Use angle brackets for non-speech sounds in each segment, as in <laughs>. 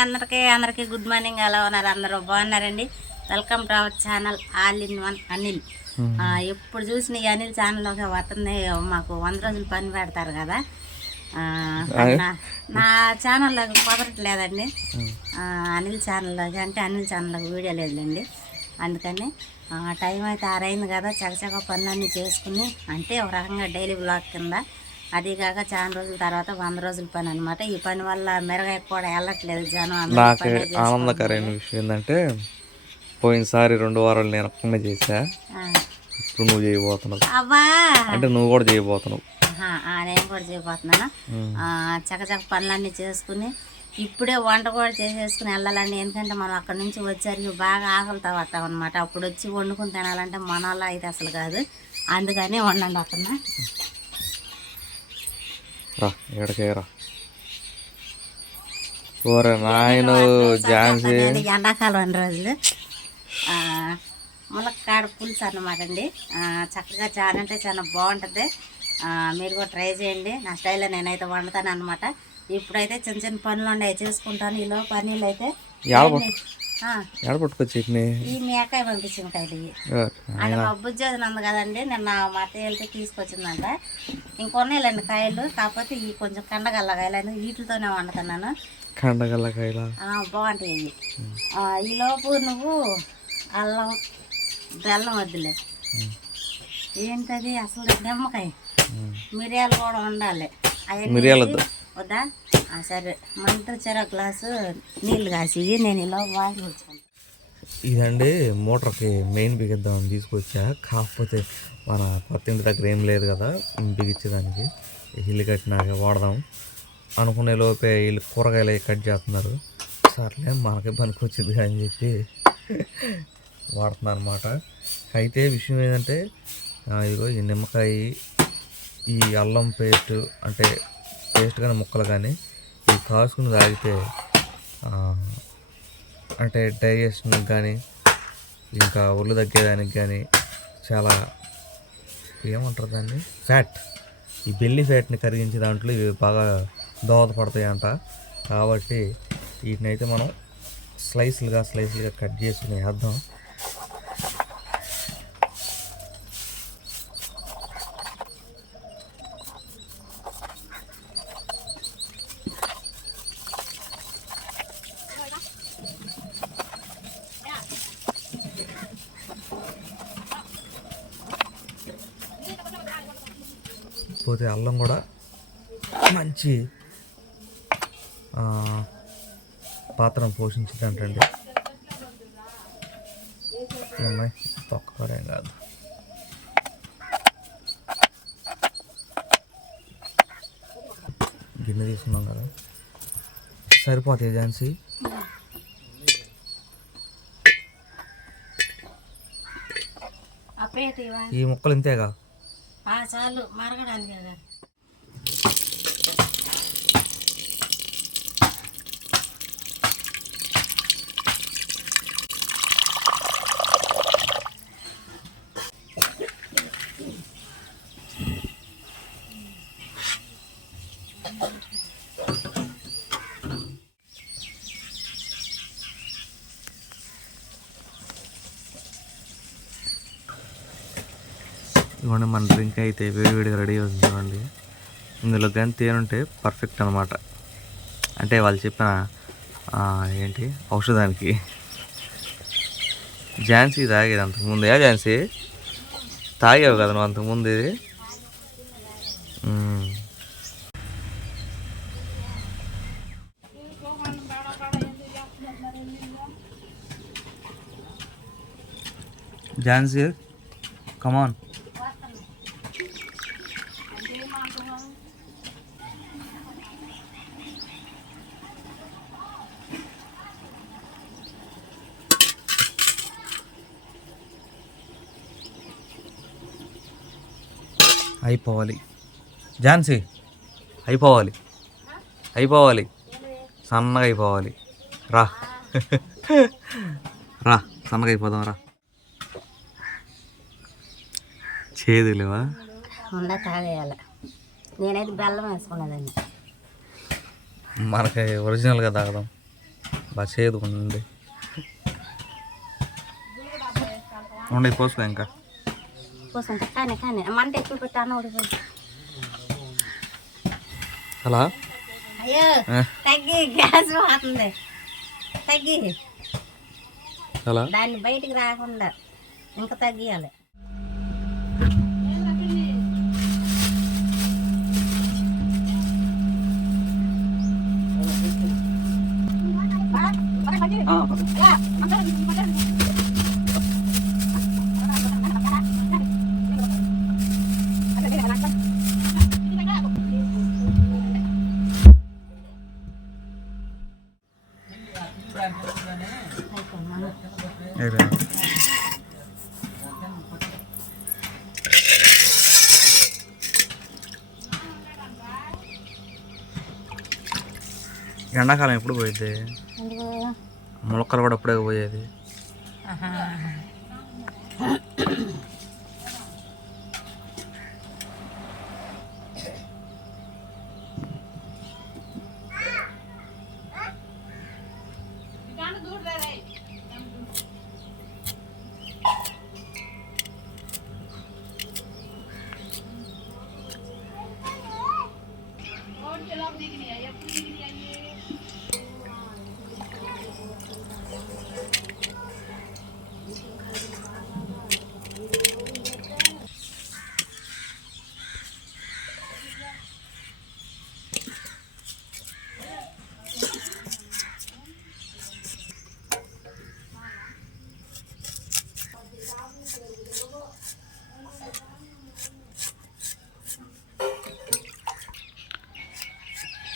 అందరికీ అందరికీ good morning ఎలా ఉన్నారు? అందరూ బాగున్నారండి? Welcome to our channel all in one Anil ఎప్పుడు చూసిన ఈ అనిల్ ఛానల్లోకి వస్తుంది. మాకు వంద రోజులు పని పెడతారు కదా. నా- ఛానల్లోకి కుదరట్లేదండి. అనిల్ ఛానల్లోకి అంటే అనిల్ ఛానల్లోకి వీడియో లేదులేండి. అందుకని టైం అయితే ఆరైంది కదా. చకచక పనులన్నీ చేసుకుని అంటే ఒక రకంగా డైలీ బ్లాగ్ కింద కాక చాలా రోజుల తర్వాత వంద రోజుల పని అనమాట ఈ పని వల్ల మెరుగై కూడా వెళ్ళట్లేదు జనం నాకు. ఆనందకరమైన విషయం ఏంటంటే పోయినసారి రెండు వారాలు నేను ఒక్కనే చేసా. ఇప్పుడు నువ్వు చేయబోతున్నావు. అంటే నువ్వు కూడా చేయబోతున్నావు. నేను కూడా చేయబోతున్నాను? ఆ, చకచక పనులన్నీ చేసుకుని ఇప్పుడే వంట కూడా చేసేసుకుని వెళ్ళాలండి. ఎందుకంటే మనం అక్కడ నుంచి వచ్చరికి బాగా ఆకలితో వస్తాం అనమాట అప్పుడు వచ్చి వండుకుని తినాలంటే మన అయితే అసలు కాదు. అందుకని వండండి వస్తున్నా రా ఎక్కడికే రా. ఓరే నాయన ఝాన్సీ. ఎండాకాలం అన్ని రోజులు. ఆ, ములక్కాడ పులుసు అన్నమాట అండి. చక్కగా చాలా అంటే చాలా బాగుంటుంది. ఆ, మీరు కూడా ట్రై చేయండి. నా స్టైల్లో నేనైతే వండుతాను అనమాట ఇప్పుడైతే చిన్న చిన్న పనులు ఉన్నాయి చేసుకుంటాను. ఈలో పనీళ్ళు అయితే ఎడ పట్టుకొచ్చి ఈ మేకాయ పంపించిన కాయలు ఇవి. అంటే మా బుజ్జోదిన ఉంది కదండి నిన్న మా అత్తయ్య వెళ్తే తీసుకొచ్చిందంట. ఇంకొన్నాయిలండి కాయలు కాకపోతే ఈ కొంచెం కండగల్ల కాయలు వీటితోనే వండుతున్నాను. కండగల్లకాయల ఆ, బాగుంటాయి ఈ లోపు నువ్వు అల్లం బెల్లం వద్దులే. ఏంటది అసలు నిమ్మకాయ? మిరియాలు కూడా ఉండాలి మిరియాలు వద్దా? సరే. మంట చెర గ్లాసు నీళ్ళు కాసి నేను ఇలా వాకి వచ్చాను ఇదండి మోటార్కి మెయిన్ బిగిద్దామని తీసుకొచ్చా. కాకపోతే మన కొత్త ఇంటి దగ్గర ఏం లేదు కదా బిగించేదానికి ఇల్లు కట్టినాక వాడదాం. అనుకునే లోపే వీళ్ళు కూరగాయలు అవి కట్ చేస్తున్నారు. సర్లే మనకి పనికి వచ్చింది అని చెప్పి వాడుతున్నారు అనమాట అయితే విషయం ఏంటంటే ఇదిగో ఈ నిమ్మకాయ ఈ అల్లం పేస్ట్ అంటే పేస్ట్ కానీ ముక్కలు కానీ ఈ కాసుకుని తాగితే అంటే డైజెషన్ కానీ ఇంకా ఒళ్ళు తగ్గేదానికి కానీ చాలా ఏమంటారు దాన్ని? ఫ్యాట్. ఈ బెల్లి ఫ్యాట్ని కరిగించే దాంట్లో ఇవి బాగా దోహదపడతాయి అంట కాబట్టి వీటిని అయితే మనం స్లైస్లుగా స్లైస్లుగా కట్ చేసుకుని వేద్దాం పోతే అల్లం కూడా మంచి పాత్రను పోషించిందంటండి ఉన్నాయి తొక్కరేం కాదు. గిన్నె తీసుకున్నాం కదా. ఝాన్సీ అప్పేటివా ఈ ముక్కలు ఇంతేగా? చాలు మరగడానికి ఇవ్వండి మన డ్రింక్ అయితే వేడివేడిగా రెడీ అవుతుంది చూడండి. ఇందులో కానీ తేనుంటే పర్ఫెక్ట్ అనమాట అంటే వాళ్ళు చెప్పిన ఏంటి ఔషధానికి. ఝాన్సీ తాగేది అంతకుముందే ఝాన్సీ? తాగావు కదా నువ్వు అంతకుముందు ఇది ఝాన్సీ కమాన్ అయిపోవాలి. ఝాన్సీ అయిపోవాలి. అయిపోవాలి. సన్నగా అయిపోవాలి. రా. <laughs> రా సన్నగా అయిపోదాం రా. చేదు లేవా? ఉండ తాగేయాలి. నేనైతే బెల్లం వేసుకున్నదండి మనకి ఒరిజినల్గా తాగదాం. బాగా చేదు ఉంది ఉండే పోసుకో ఇంకా. కోసం కానీ కానీ మంట ఎక్కువ పెట్టాను ఉడిపోయి అలా అయ్యో తగ్గి గ్యాస్ పోతుంది. తగ్గి. దాన్ని బయటికి రాకుండా ఇంకా తగ్గియాలి. ఎండాకాలం ఎప్పుడు పోయిద్ది మొలకలు కూడా అప్పుడే పోయేది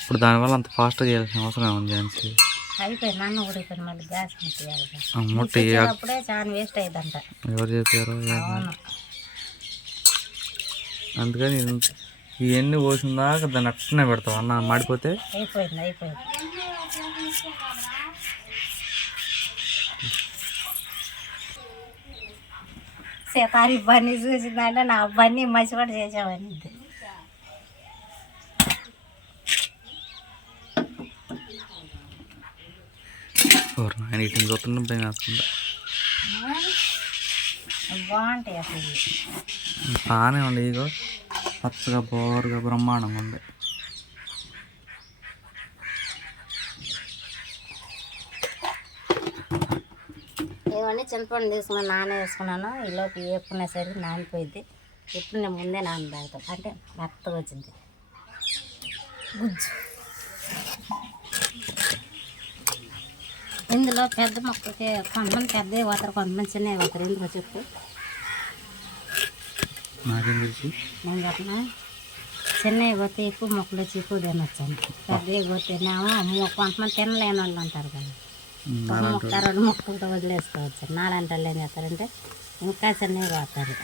ఇప్పుడు దానివల్ల అంత ఫాస్ట్గా చేయాల్సిన అవసరం ఏముంది ఝాన్సీ అయిపోయింది. నన్ను ఉడిపోయింది మళ్ళీ గ్యాస్ ముట్టియాలి ఆ ముట్ట అప్పుడే చాలా వేస్ట్ అయ్యిందంట ఎవరు చెప్పారు అందుకని ఇవన్నీ పోసిన దాకా దాన్ని అట్లనే పెడతావు? అన్న మాడిపోతే? అయిపోయింది అయిపోయింది. సీతారి బన్నీ చూసిందంటే నా బన్నీ మసి కూడా ఎవరు ఆయన ఇటు చూస్తున్న భయం వేస్తుంది. బాగుంటాయి అసలు. బాగానే ఉంది ఇగో. పచ్చగా బోరుగా బ్రహ్మాండంగా ఉంది. ఇవన్నీ చింతపండు తీసుకున్నాను నానే వేసుకున్నాను ఈలోపు వేపుకునే సరికి నానిపోయింది ఇప్పుడు నేను ముందే నానబెడతాను అంటే మెత్తగా వచ్చింది. గుజ్జు. ఇందులో పెద్ద మొక్కకి కొంతమంది పెద్దవి పోతారు కొంతమంది చిన్నవి పోతారు ఎందుకో చెప్పు. నాకేం తెలుసు? నేను చెప్పిన? చిన్నవి పోతే ఎక్కువ మొక్కలు వచ్చి ఎక్కువ తినొచ్చాను పెద్దవి పోతేనేమో మొ- కొంతమంది తినలేని వాళ్ళు అంటారు కదా. ఒక మొక్క రెండు మొక్కలతో వదిలేసుకోవచ్చు. నాలంటి వాళ్ళు ఏం చేస్తారంటే ఇంకా చిన్నవి పోతారు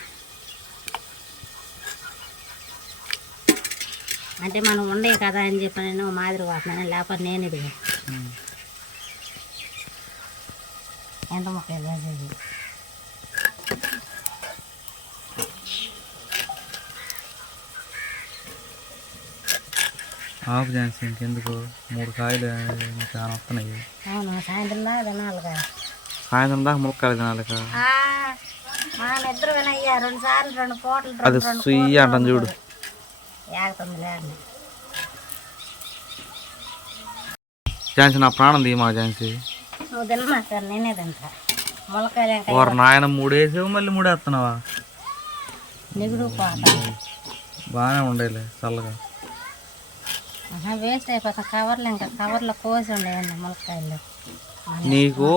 అంటే మనం ఉండే కదా అని చెప్పి నేను మాదిరి పోతున్నాను లేకపోతే నేను ఇది ఎంత మొక్క వేసేది ఝాన్సీ ఇంకెందుకు? మూడు కాయలు చాలా వస్తున్నాయి? అవును సాయంత్రం దాకా తినాలిగా సాయంత్రం దాకా మా నిద్ర వినయ్యా. రెండు సార్లు రెండు పూటలు అది సుయ్యి అంటాను చూడు. లేదు ఝాన్సీ నా ప్రాణం తీయమా ఝాన్సీ. నేనే తింటా. ములకాయలు ఓరు నాయన మూడేసావు మళ్ళీ మూడేస్తున్నావా నిగుడు పోతా బాగానే ఉండేలే చల్లగా. వేస్ట్ అయిపోతా. కవర్లు ఇంకా కవర్లో కోసి ఉండేయండి ములక్కాయలు. నీకు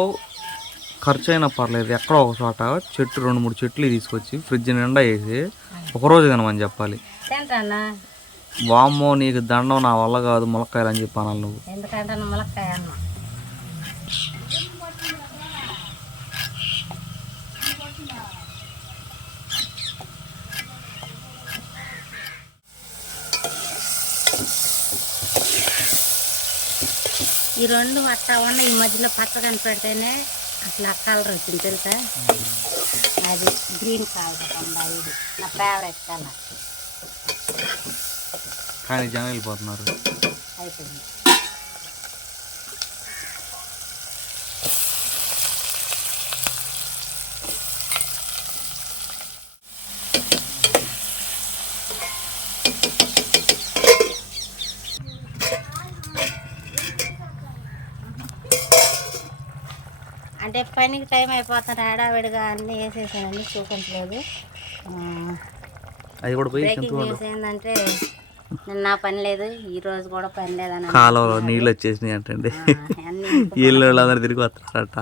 ఖర్చు అయినా పర్లేదు ఎక్కడో ఒక చోట చెట్టు రెండు మూడు చెట్లు తీసుకొచ్చి ఫ్రిడ్జ్ నిండా వేసి ఒకరోజు తినమని చెప్పాలి. వామ్మో నీకు దండం నా వల్ల కాదు ములక్కాయలు అని చెప్పాను నువ్వు. ఎందుకంటే ములక్కాయ అన్న ఈ రెండు అట్టా ఉన్న ఈ మధ్యలో పచ్చ కనిపెడితేనే అసలు ఆ కలర్ వచ్చింది తెలుసా? అది గ్రీన్ కలర్ ఉందా ఇది నా ఫేవరెట్ కలర్ కానీ జనం వెళ్ళిపోతున్నారు. అయిపోయింది. పనికి టైం అయిపోతుంది హడావిడిగా అన్నీ వేసేసానండి చూపించలేదు. అవి కూడా పోయి ఏంటంటే నిన్న పని లేదు ఈ రోజు కూడా పని లేదని కాలువలో నీళ్ళు వచ్చేసినాయి అన్నీ వీళ్ళు వాళ్ళందరూ తిరిగి వస్తారట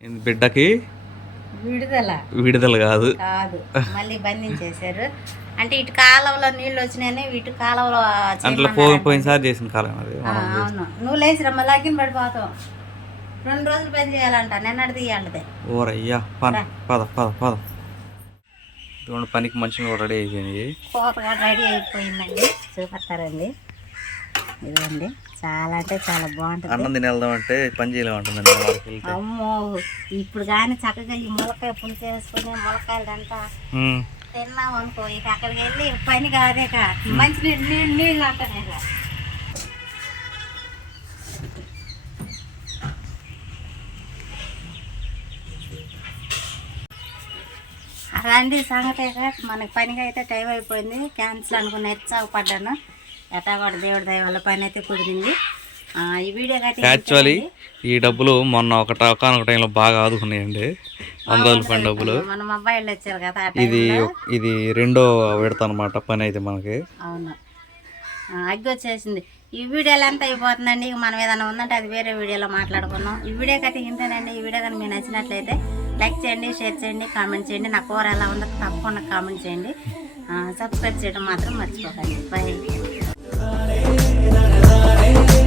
బిడ్డకి? విడుదల. విడుదల కాదు. కాదు. మళ్ళీ బంధించేశారు. అంటే ఇటు కాలువలో నీళ్ళు వచ్చినాయని ఇటు కాలువలో అంట్లో పోయినసారి చేసిన కాలం అది అవును. నువ్వు లేచి రమ్మ లాగిన పడిపోతావు. రెండు రోజులు పని చేయాలంట నిన్నటి తీయాలదే ఓరయ్యా పద పద పద పద. పనికి మనుషులు రెడీ అయిపోయినాయి. కోత రెడీ అయిపోయిందండి. చూపిస్తారండి ఇదండి చాలా అంటే చాలా బాగుంటుంది. అన్నం తిని వెళ్దాం అంటే పని చేయలేమంటుందండి అమ్మో ఇప్పుడు కానీ చక్కగా ఈ ములకాయ పులుసు వేసుకుని ములకాయలంతా ఉమ్. తిన్నాం అనుకో ఇక అక్కడికి వెళ్ళి పని కాదేక మంచి నీళ్ళు నీళ్ళు అంటాను ఇక. అలాంటి సంగతి మనకి పనికి అయితే టైం అయిపోయింది. క్యాన్సిల్ అనుకుని ఎచ్చావు పడ్డాను. దేవుడి దయ వల్ల పని అయితే కుదిరింది. ఆ, ఈ వీడియో అయితే యాక్చువల్లీ ఈ డబ్బులు మొన్న ఒక ఒకనొక టైంలో బాగా ఆదుకున్నాయండి. వంద రోజుల పని డబ్బులు. మన మొబైల్ వచ్చారు కదా ఇది. ఇది రెండో విడత అనమాట పని అయితే మనకి. అవును. అగ్గి వచ్చేసింది. ఈ వీడియోలు ఎంత అయిపోతుందండి? మనం ఏదైనా ఉందంటే అది వేరే వీడియోలో మాట్లాడుకున్నాం ఈ వీడియో కట్టి ఇంతేనండి. ఈ వీడియో కానీ మీకు నచ్చినట్లయితే లైక్ చేయండి షేర్ చేయండి కామెంట్ చేయండి. నా కూర ఎలా ఉందో తప్పకుండా కామెంట్ చేయండి. సబ్స్క్రైబ్ చేయడం మాత్రం మర్చిపోకండి. Ain't